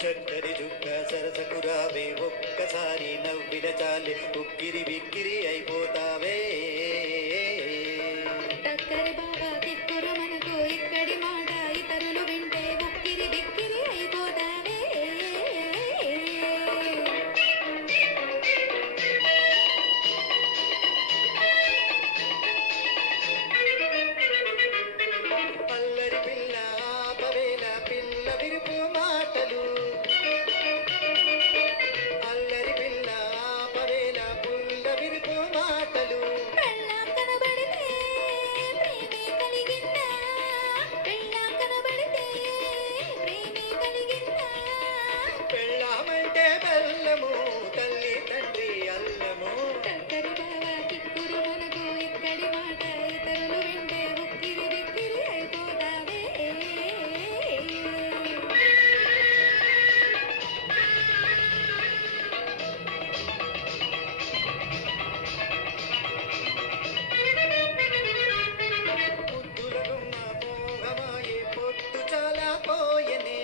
చక్కని చుక్క సరసకు రావే ఒక్కసారి నవ్విన చాలే ఉక్కిరి బిక్కిరి అయిపోతావే టక్కరి బాబా తిక్కురు మనకు ఇక్కడి మాట ఇతరులు వింటే ఉక్కిరి బిక్కిరి అయిపోతావే అల్లరి పిల్ల ఆపవేల పిల్ల విరుపు మాటలు అల్లరి పిల్ల ఆపవేల పుల్ల విరుపు మాటలు పెళ్ళాం కనబడితే ప్రేమే కలిగిందా పెళ్ళాం కనబడితే ప్రేమే కలిగిందా పెళ్ళామంటే బెల్లము తల్లి తండ్రి అల్లము టక్కరి బాబా తిక్కురు మనకు ఇక్కడి మాట ఇతరులు వింటే ఉక్కిరి బిక్కిరి అయిపోతావే ముద్దుల గుమ్మ మోహమాయే పొద్దు చాలా పోయనే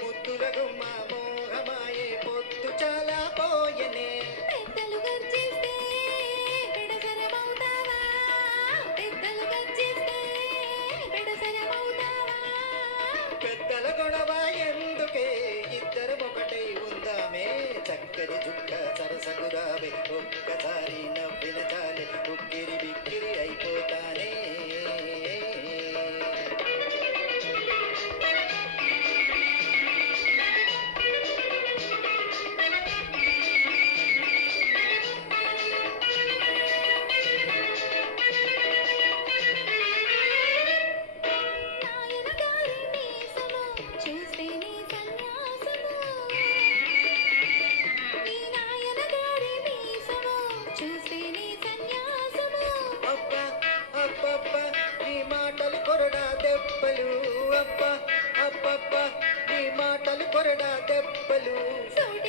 ముద్దుల గుమ్మ మోహమాయే పొద్దు చాలా పోయనే పెద్దలు గర్జిస్తే పెడసరమవుతావా పెద్దలు గర్జిస్తే పెడసరమవుతావా పెద్దల గొడవ ఎందుకే ఇద్దరం ఒకటై ఉందామే చక్కని చుక్క సరసకు రావే ఒక్కసారి నవ్విన చాలే ఉక్కిరి బిక్కిరి అయిపోతానే నాయన గారి మీసము చూస్తేనే సన్యాసము నీ నాయన గారి మీసము చూస్తేనే సన్యాసము అబ్బా అబ్బబ్బా నీ మాటలు కొరడా దెబ్బలు అబ్బా అబ్బబ్బా నీ మాటలు కొరడా దెబ్బలు సూటి